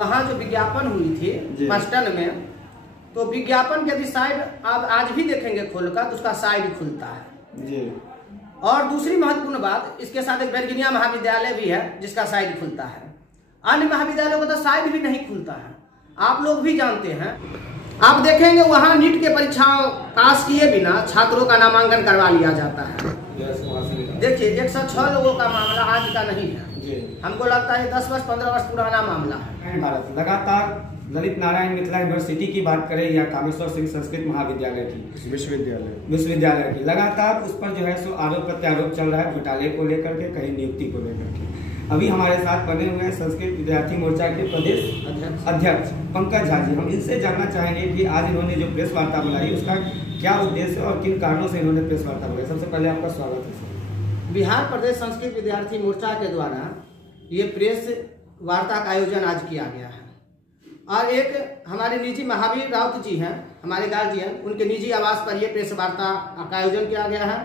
वहाँ जो विज्ञापन हुई थी पस्टन में, तो विज्ञापन के यदि साइड आप आज भी देखेंगे खोलकर तो उसका साइड खुलता है जी। और दूसरी महत्वपूर्ण बात, इसके साथ एक वर्जीनिया महाविद्यालय भी है जिसका साइड खुलता है। अन्य महाविद्यालयों का तो साइड भी नहीं खुलता है, आप लोग भी जानते हैं। आप देखेंगे वहाँ नीट के परीक्षा पास किए बिना छात्रों का नामांकन करवा लिया जाता है। देखिए 106 लोगों का मामला आज का नहीं है, हमको लगता है 10 वर्ष 15 वर्ष पुराना मामला है। लगातार ललित नारायण मिथिला यूनिवर्सिटी की बात करें या कामेश्वर सिंह संस्कृत महाविद्यालय की विश्वविद्यालय की, लगातार उस पर जो है सो आरोप प्रत्यारोप चल रहा है घोटाले को लेकर के, कहीं नियुक्ति को लेकर के। अभी हमारे साथ बने हुए हैं संस्कृत विद्यार्थी मोर्चा के प्रदेश अध्यक्ष पंकज झा जी। हम इनसे जानना चाहेंगे कि आज इन्होंने जो प्रेस वार्ता बुलाई उसका क्या उद्देश्य और किन कारणों से इन्होंने प्रेस वार्ता बुलाई। सबसे पहले आपका स्वागत है सर। बिहार प्रदेश संस्कृत विद्यार्थी मोर्चा के द्वारा ये प्रेस वार्ता का आयोजन आज किया गया है और एक हमारे निजी महावीर राउत जी हैं, हमारे गार्जियन, उनके निजी आवास पर यह प्रेस वार्ता का आयोजन किया गया है,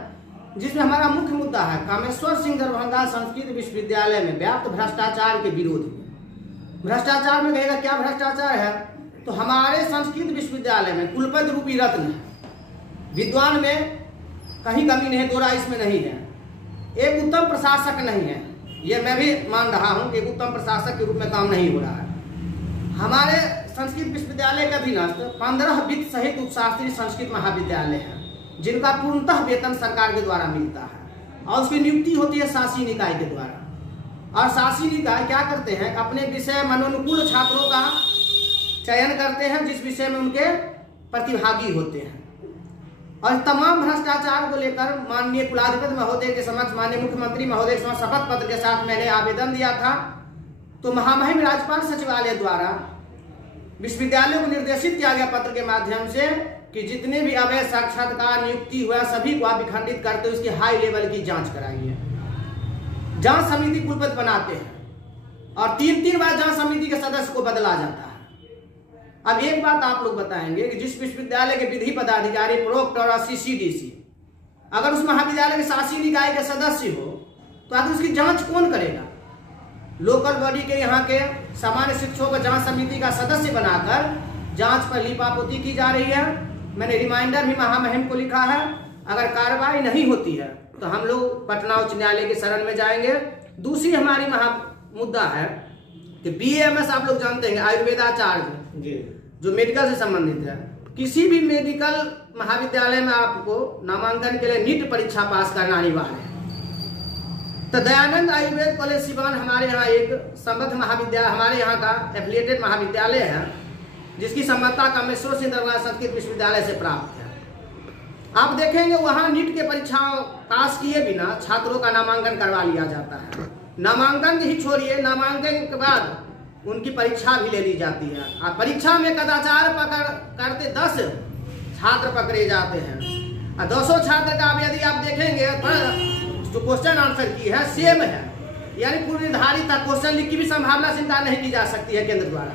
जिसमें हमारा मुख्य मुद्दा है कामेश्वर सिंह दरभंगा संस्कृत विश्वविद्यालय में व्याप्त भ्रष्टाचार के विरोध में। भ्रष्टाचार में कहेगा क्या भ्रष्टाचार है, तो हमारे संस्कृत विश्वविद्यालय में कुलपति रूपी रत्न है, विद्वान में कहीं कमी नहीं, दोरा इसमें नहीं है। एक उत्तम प्रशासक नहीं है, ये मैं भी मान रहा हूँ कि एक उत्तम प्रशासक के रूप में काम नहीं हो रहा है। हमारे संस्कृत विश्वविद्यालय के अधीनस्थ 15 वित्त सहित उपशास्त्री संस्कृत महाविद्यालय हैं, जिनका पूर्णतः वेतन सरकार के द्वारा मिलता है और उसकी नियुक्ति होती है शासी निकाय के द्वारा। और शासी निकाय क्या करते हैं, अपने विषय मनोनुकूल छात्रों का चयन करते हैं जिस विषय में उनके प्रतिभागी होते हैं। और तमाम भ्रष्टाचार को लेकर माननीय कुलाधिपति महोदय के समक्ष, माननीय मुख्यमंत्री महोदय के समक्ष शपथ पत्र के साथ मैंने आवेदन दिया था, तो महामहिम राज्यपाल सचिवालय द्वारा विश्वविद्यालय को निर्देशित किया गया पत्र के माध्यम से कि जितने भी अवैध साक्षात्कार नियुक्ति हुआ सभी को आप विखंडित करते उसकी हाई लेवल की जांच कराइए। जांच समिति कुलपति बनाते हैं और 3 बार जांच समिति के सदस्य को बदला जाता है। अब एक बात आप लोग बताएंगे कि जिस विश्वविद्यालय के विधि पदाधिकारी, प्रोक्टर और CCDC अगर उस महाविद्यालय के शासी निकाय के सदस्य हो तो आखिर उसकी जांच कौन करेगा? लोकल बॉडी के यहाँ के सामान्य शिक्षकों को जांच समिति का सदस्य बनाकर जांच पर लीपापोती की जा रही है। मैंने रिमाइंडर भी महामहिम को लिखा है, अगर कार्रवाई नहीं होती है तो हम लोग पटना उच्च न्यायालय की शरण में जाएंगे। दूसरी हमारी मुद्दा है कि BAMS आप लोग जानते हैं आयुर्वेदाचार्य जो मेडिकल से संबंधित है, किसी भी मेडिकल महाविद्यालय में आपको नामांकन के लिए नीट परीक्षा पास करना अनिवार्य है। तो दयानंद आयुर्वेद कॉलेज सिवान हमारे यहाँ एक संबद्ध महाविद्यालय, हमारे यहाँ का एफिलिएटेड महाविद्यालय है जिसकी संबद्धता कामेश्वर सिंह दरभंगा संस्कृत विश्वविद्यालय से प्राप्त है। आप देखेंगे वहाँ नीट के परीक्षा पास किए बिना छात्रों का नामांकन करवा लिया जाता है। नामांकन ही छोड़िए, नामांकन के बाद उनकी परीक्षा भी ले ली जाती है और परीक्षा में कदाचार करते 10 छात्र पकड़े जाते हैं और 200 छात्र का यदि आप देखेंगे जो क्वेश्चन आंसर की है सेम है, यानी पूर्व निर्धारित क्वेश्चन लिख की भी संभावना चिंता नहीं की जा सकती है केंद्र द्वारा।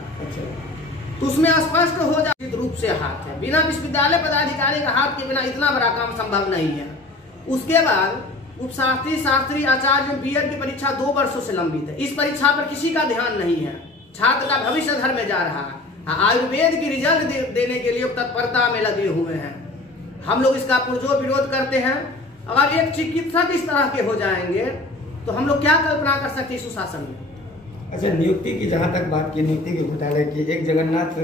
तो उसमें स्पष्ट हो जाए रूप से हाथ है, बिना विश्वविद्यालय पदाधिकारी का हाथ के बिना इतना बड़ा काम संभव नहीं है। उसके बाद उपशास्त्री, शास्त्री, आचार्य BEd की परीक्षा 2 वर्षों से लंबित है। इस परीक्षा पर किसी का ध्यान नहीं है, छात्र का भविष्य घर में जा रहा है। आयुर्वेद की रिजल्ट देने के लिए तत्परता में लगे हुए हैं। हम लोग इसका पुरजोर विरोध करते हैं। अगर एक चिकित्सक इस तरह के हो जाएंगे तो हम लोग क्या कल्पना कर सकते हैं सुशासन में। अच्छा, नियुक्ति की जहाँ तक बात की, नियुक्ति के घोटाले की, एक जगन्नाथ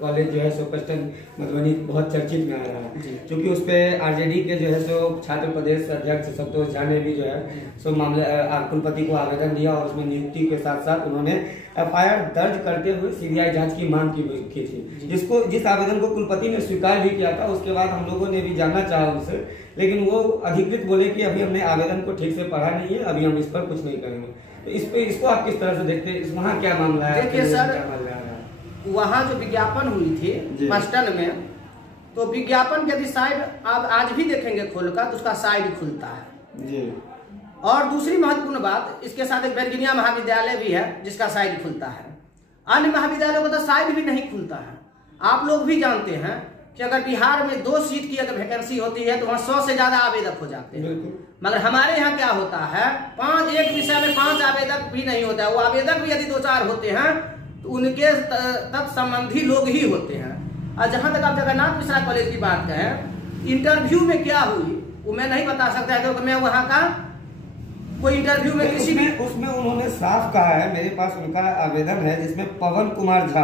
कॉलेज जो है सो पस्टन मधुबनी बहुत चर्चित में आ रहा है, क्योंकि उस पर RJD के जो है सो छात्र प्रदेश अध्यक्ष संतोष झा ने भी जो है सो मामले कुलपति को आवेदन दिया और उसमें नियुक्ति के साथ साथ उन्होंने FIR दर्ज करते हुए CBI जांच की मांग की थी, जिस आवेदन को कुलपति ने स्वीकार भी किया था। उसके बाद हम लोगों ने भी जानना चाहा उनसे, लेकिन वो अधिकृत बोले कि अभी हमने आवेदन को ठीक से पढ़ा नहीं है, अभी हम इस पर कुछ नहीं करेंगे। तो इसको आप किस तरह से देखते हैं, वहाँ क्या मामला है? देखिए सर, वहाँ जो विज्ञापन हुई थी पस्टन में, तो विज्ञापन के यदि साइड आप आज भी देखेंगे खोलकर तो उसका साइड खुलता है जी। और दूसरी महत्वपूर्ण बात, इसके साथ एक वर्जीनिया महाविद्यालय भी है जिसका साइड खुलता है। अन्य महाविद्यालयों का तो साइड भी नहीं खुलता है। आप लोग भी जानते हैं कि अगर बिहार में 2 सीट की अगर वैकेंसी होती है तो वहाँ 100 से ज्यादा आवेदक हो जाते हैं, मगर हमारे यहाँ क्या होता है, एक विषय में 5 आवेदक भी नहीं होता है। वो आवेदक भी यदि 2-4 होते हैं तो उनके तक संबंधी लोग ही होते हैं। और जहां तक आप जगन्नाथ मिश्रा कॉलेज की बात करें, इंटरव्यू में क्या हुई वो मैं नहीं बता सकता है, क्योंकि मैं वहां का कोई इंटरव्यू में किसी भी उसमें उन्होंने साफ कहा है, मेरे पास उनका आवेदन है जिसमें पवन कुमार झा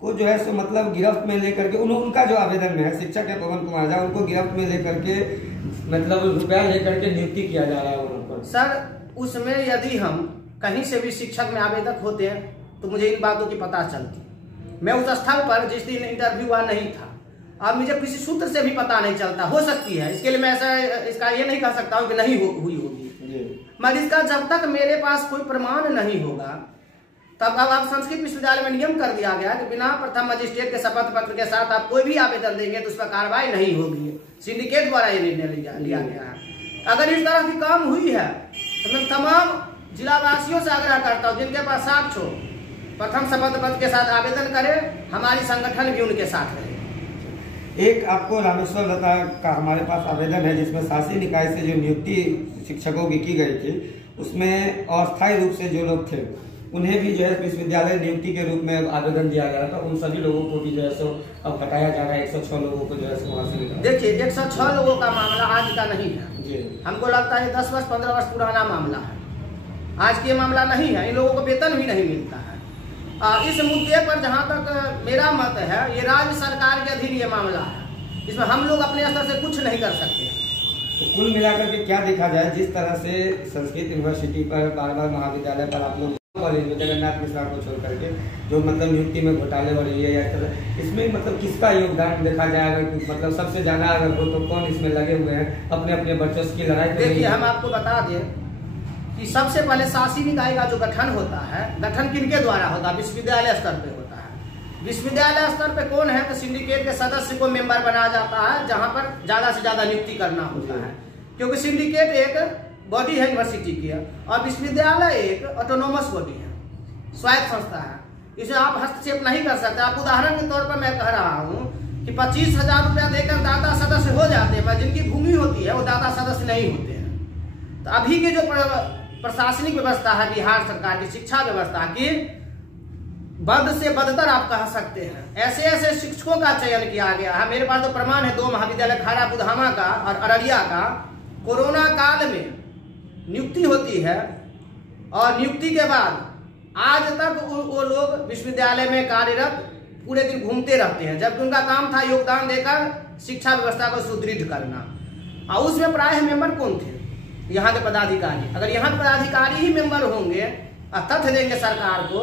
को जो है सो मतलब गिरफ्त में लेकर के उनका जो आवेदन में है, शिक्षक है पवन कुमार झा, उनको गिरफ्त में लेकर के मतलब रुपया लेकर के नियुक्ति किया जा रहा है वहां पर। सर उसमें यदि हम कहीं से भी शिक्षक में आवेदक होते हैं तो मुझे इन बातों की पता चलती। मैं उस स्थल पर जिस दिन इंटरव्यू हुआ नहीं था, अब मुझे किसी सूत्र से भी पता नहीं चलता। हो सकती है, इसके लिए मैं ऐसा इसका ये नहीं कह सकता हूँ कि नहीं हुई होगी, मगर इसका जब तक मेरे पास कोई प्रमाण नहीं होगा तब अब संस्कृत विश्वविद्यालय में नियम कर दिया गया कि बिना प्रथम मजिस्ट्रेट के शपथ पत्र के साथ आप कोई भी आवेदन देंगे तो उस पर कार्रवाई नहीं होगी। सिंडिकेट द्वारा ये निर्णय लिया गया है। अगर इस तरह की काम हुई है तो मैं तमाम जिलावासियों से आग्रह करता हूँ जिनके पास साक्ष्य हो, प्रथम शपथ पत्र के साथ आवेदन करें, हमारी संगठन भी उनके साथ रहे। एक आपको रामेश्वर लता का हमारे पास आवेदन है जिसमें शासी निकाय से जो नियुक्ति शिक्षकों की गई थी उसमें अस्थायी रूप से जो लोग थे उन्हें भी जो है विश्वविद्यालय नियुक्ति के रूप में आवेदन दिया गया था। उन सभी लोगों को भी जो है सो अब हटाया जा रहा है। 106 लोगों को जो है वहां से निकाला। देखिए 106 लोगों का मामला आज का नहीं है, हमको लगता है 10 वर्ष 15 वर्ष पुराना मामला है, आज के मामला नहीं है। इन लोगों को वेतन भी नहीं मिलता है। इस मुद्दे पर जहाँ तक मेरा मत है, ये राज्य सरकार के अधीन ये मामला है, इसमें हम लोग अपने स्तर से कुछ नहीं कर सकते। तो कुल मिलाकर के क्या देखा जाए, जिस तरह से संस्कृत यूनिवर्सिटी पर बार महाविद्यालय पर आप लोग कॉलेज में जगन्नाथ मिश्रा को छोड़ करके जो मतलब नियुक्ति में घोटाले हो रही है या इसमें मतलब किसका योगदान देखा जाए, अगर मतलब सबसे ज्यादा अगर हो तो कौन इसमें लगे हुए हैं अपने अपने वर्चस्व की लड़ाई? देखिए हम आपको बता दें कि सबसे पहले शासी निकाय का जो गठन होता है, गठन किनके द्वारा होता है? विश्वविद्यालय स्तर पे होता है। विश्वविद्यालय स्तर पे कौन है तो सिंडिकेट के सदस्य को मेंबर बनाया जाता है, जहां पर ज्यादा से ज्यादा नियुक्ति करना होता है, क्योंकि सिंडिकेट एक बॉडी है यूनिवर्सिटी की और विश्वविद्यालय एक ऑटोनोमस बॉडी है, स्वायत्त संस्था है। इसे आप हस्तक्षेप नहीं कर सकते। आप उदाहरण के तौर पर मैं कह रहा हूँ कि 25,000 रुपया देकर दाता सदस्य हो जाते हैं, जिनकी भूमि होती है वो दाता सदस्य नहीं होते हैं। तो अभी की जो प्रशासनिक व्यवस्था है बिहार सरकार की, शिक्षा व्यवस्था की, बद से बदतर आप कह सकते हैं। ऐसे ऐसे शिक्षकों का चयन किया गया है। मेरे पास तो प्रमाण है 2 महाविद्यालय खारा बुधामा का और अररिया का, कोरोना काल में नियुक्ति होती है और नियुक्ति के बाद आज तक वो लोग विश्वविद्यालय में कार्यरत पूरे दिन घूमते रहते हैं, जबकि उनका काम था योगदान देकर शिक्षा व्यवस्था को सुदृढ़ करना। और उसमें प्राय मेंबर कौन थे? यहाँ के पदाधिकारी। अगर यहाँ के पदाधिकारी ही मेंबर होंगे और तथ्य देंगे सरकार को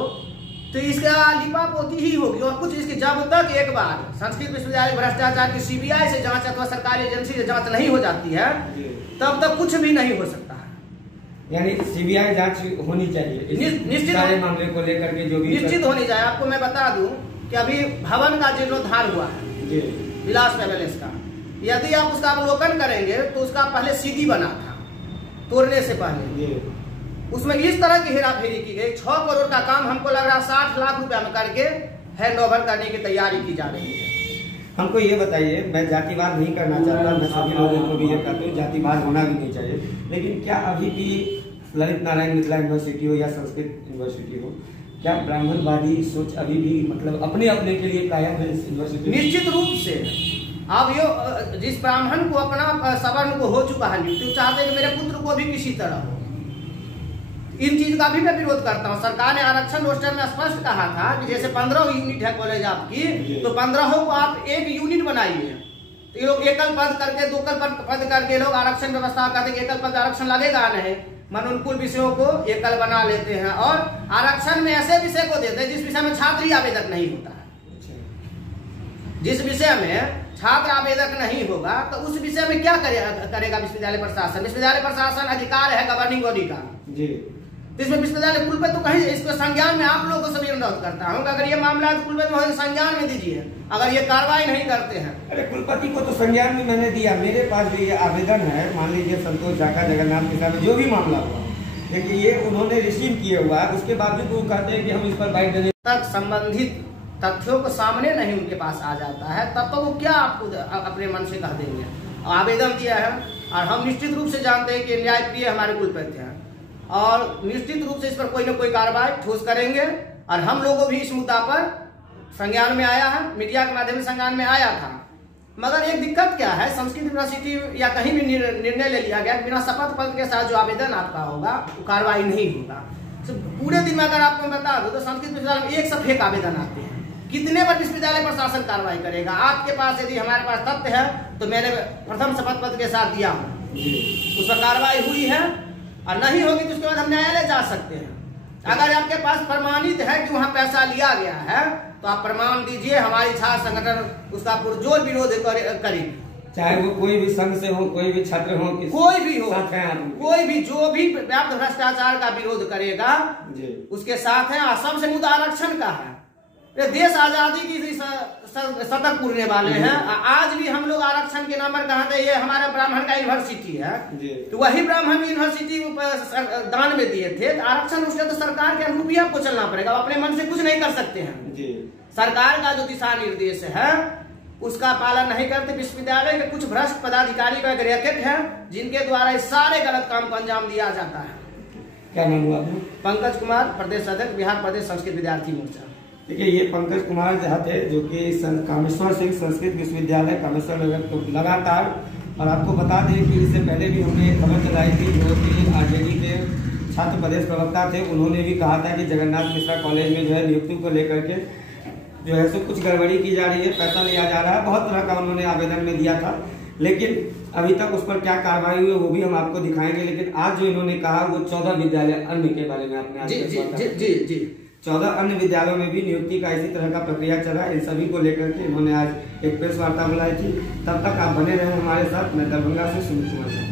तो इसका लिपापोती ही होगी और कुछ इसकी। जब तक एक बार संस्कृत विश्वविद्यालय भ्रष्टाचार की सीबीआई से जांच अथवा सरकारी एजेंसी से जांच नहीं हो जाती है तब तक कुछ भी नहीं हो सकता है। यानी सीबीआई जांच होनी चाहिए निश्चित सारे मामले को लेकर के, जो भी निश्चित होनी चाहिए। आपको मैं बता दूं कि अभी भवन का जीर्णोद्धार हुआ है विलास पैलेस का, यदि आप उसका अवलोकन करेंगे तो उसका पहले सीडी बना था तोड़ने से पहले, उसमें इस तरह की हेराफेरी की गई। 6 करोड़ का काम हमको लग रहा 60 लाख रुपया में करके हैंड ओवर करने की तैयारी की जा रही है। हमको ये बताइए, मैं जातिवाद नहीं करना चाहता, मैं सभी लोगों को भी ये कहता हूँ जातिवाद होना भी नहीं चाहिए, लेकिन क्या अभी भी ललित नारायण मिथिला यूनिवर्सिटी हो या संस्कृत यूनिवर्सिटी हो, क्या ब्राह्मणवादी सोच अभी भी मतलब अपने अपने के लिए कायम है इस यूनिवर्सिटी? निश्चित रूप से। अब ये जिस ब्राह्मण को अपना सवर्ण को हो चुका है नियुक्ति, चाहते कि मेरे पुत्र को भी किसी तरह हो, इन चीज का भी मैं विरोध करता हूँ। सरकार ने आरक्षण रोस्टर में स्पष्ट कहा था कि जैसे 15 यूनिट है कॉलेज आपकी, तो 15 को आप एक यूनिट बनाइए। तो ये लोग एकल पद करके 2 पद करके लोग आरक्षण व्यवस्था करते, एकल पद आरक्षण लगेगा नहीं, मनोनुकूल विषयों को एकल बना लेते हैं और आरक्षण में ऐसे विषय को देते हैं जिस विषय में छात्र ही आवेदक नहीं होता है। जिस विषय में छात्र आवेदक नहीं होगा तो उस विषय में क्या करेगा विश्वविद्यालय प्रशासन? विश्वविद्यालय प्रशासन अधिकार है गवर्निंग बॉडी का जी, तो इसमें विश्वविद्यालय कुलपति तो कहीं इसको संज्ञान में आप लोगों को सभी अनुरोध करता हूँ अगर ये मामला है तो कुलपति महोदय संज्ञान में दीजिए, अगर ये कार्रवाई नहीं करते हैं। अरे कुलपति को तो संज्ञान में मैंने दिया, मेरे पास भी ये आवेदन है, मान लीजिए संतोष झा का जगन्नाथ मिश्रा में जो भी मामला हुआ, लेकिन ये उन्होंने रिसीव किए हुआ है, उसके बावजूद वो कहते हैं कि हम इस पर बाइट देने तक संबंधित तथ्यों को सामने नहीं उनके पास आ जाता है, तब तो वो क्या आपको अपने मन से कह देंगे। आवेदन दिया है और हम निश्चित रूप से जानते हैं कि न्यायप्रिय हमारे कुलपति हैं और निश्चित रूप से इस पर कोई न कोई कार्रवाई ठोस करेंगे और हम लोगों भी इस मुद्दा पर संज्ञान में आया है, मीडिया के माध्यम से संज्ञान में आया था। मगर एक दिक्कत क्या है, संस्कृत यूनिवर्सिटी या कहीं भी निर्णय ले लिया गया बिना शपथ पत्र के साथ जो आवेदन आपका होगा वो कार्रवाई नहीं होगा। तो पूरे दिन में अगर आपको बता दो तो संस्कृत विश्वविद्यालय में 1 से फेक आवेदन आते हैं, कितने पर विश्वविद्यालय प्रशासन कार्रवाई करेगा? आपके पास यदि हमारे पास तथ्य है तो मैंने प्रथम शपथ पत्र के साथ दिया हूँ, उस पर कार्रवाई हुई है, और नहीं होगी तो उसके बाद हम न्यायालय जा सकते हैं। अगर आपके पास प्रमाणित है कि वहां पैसा लिया गया है तो आप प्रमाण दीजिए, हमारी छात्र संगठन उसका पुरजोर विरोध करेगी। चाहे वो कोई भी संघ से हो, कोई भी छात्र हो, कोई भी हो, कोई भी जो भी व्याप्त भ्रष्टाचार का विरोध करेगा उसके साथ है। और सबसे मुद्दा आरक्षण का है। ये देश आजादी की शतक पूरने वाले हैं, आज भी हम लोग आरक्षण के नाम पर कहते हैं ये हमारा ब्राह्मण का यूनिवर्सिटी है, तो वही ब्राह्मण यूनिवर्सिटी दान में दिए थे। तो आरक्षण उसके तो सरकार के अनुरूप ही आपको चलना पड़ेगा, अपने मन से कुछ नहीं कर सकते हैं। सरकार का जो दिशा निर्देश है उसका पालन नहीं करते। विश्वविद्यालय के कुछ भ्रष्ट पदाधिकारी का रैकेट है जिनके द्वारा इस सारे गलत काम को अंजाम दिया जाता है। क्या नाम हुआ? पंकज कुमार, प्रदेश अध्यक्ष, बिहार प्रदेश संस्कृत विद्यार्थी मोर्चा। देखिए, ये पंकज कुमार जहाँ थे जो कि कामेश्वर सिंह संस्कृत विश्वविद्यालय कामेश्वर नगर लगातार, और आपको बता दें कि इससे पहले भी हमने एक खबर चलाई थी जो कि आरजेडी के छात्र प्रदेश प्रवक्ता थे, उन्होंने भी कहा था कि जगन्नाथ मिश्रा कॉलेज में जो है नियुक्ति को लेकर के जो है सो कुछ गड़बड़ी की जा रही है, पैसा लिया जा रहा है। बहुत तरह का उन्होंने आवेदन में दिया था, लेकिन अभी तक उस पर क्या कार्रवाई हुई है वो भी हम आपको दिखाएंगे। लेकिन आज जो इन्होंने कहा वो 14 विद्यालय अन्य के बारे में आपने जी 14 अन्य विद्यालयों में भी नियुक्ति का इसी तरह का प्रक्रिया चला। इन सभी को लेकर के इन्होंने आज एक प्रेस वार्ता बुलाई थी। तब तक आप बने रहे हमारे साथ। मैं दरभंगा से सुमित कुमार।